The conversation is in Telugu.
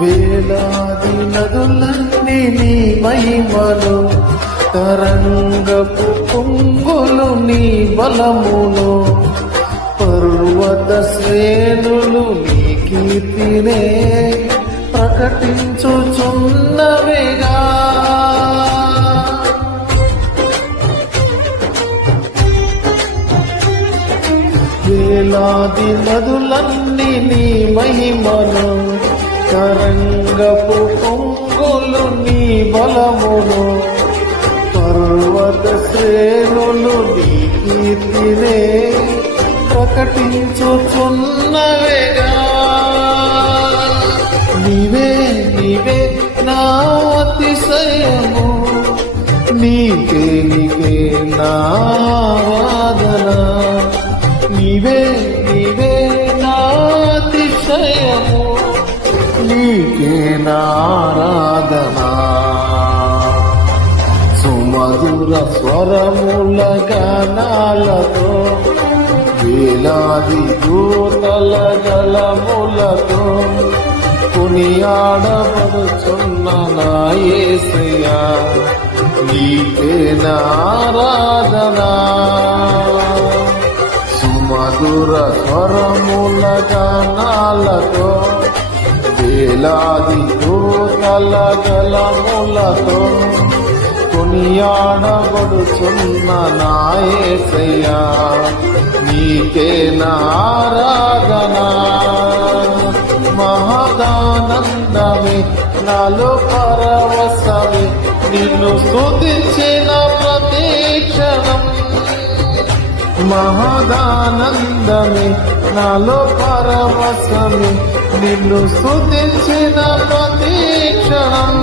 వేలాది నదులన్నీ నీ మహిమను, తరంగపు పొంగులు నీ బలమును, పర్వత శ్రేణులు నీ కీర్తినే ప్రకటించుచున్నవిగా. వేలాది నదులన్నీ నీ మహిమను, తరంగపు పొంగులు నీ బలమును, పర్వత శ్రేణులు నీ కీర్తినే ప్రకటించుచున్నవేగా. నీవే నీవే నా అతిశయము, నీకే నీకే నా ఆరాధన. నీవే నీవే నా అతిశయము, నీకే నా ఆరాధన. సుమధుర స్వరముల గానాలతో, వేలాది దూతల గళములతో కొనియాడబడుచున్న నా యేసయ్యా, నీకే నా ఆరాధన. సుమధుర స్వరముల గానాలతో, వేలాది దూతల గళములతో కొనియాడబడుచున్న నా యేసయ్యా, నీకే నా ఆరాధన. మహదానందమే నాలో పరవశమే, నిన్ను స్తుతించిన ప్రతీక్షణం. మహదానందమే నాలో పరవశమే, నిన్ను స్తుతించిన ప్రతీక్షణం.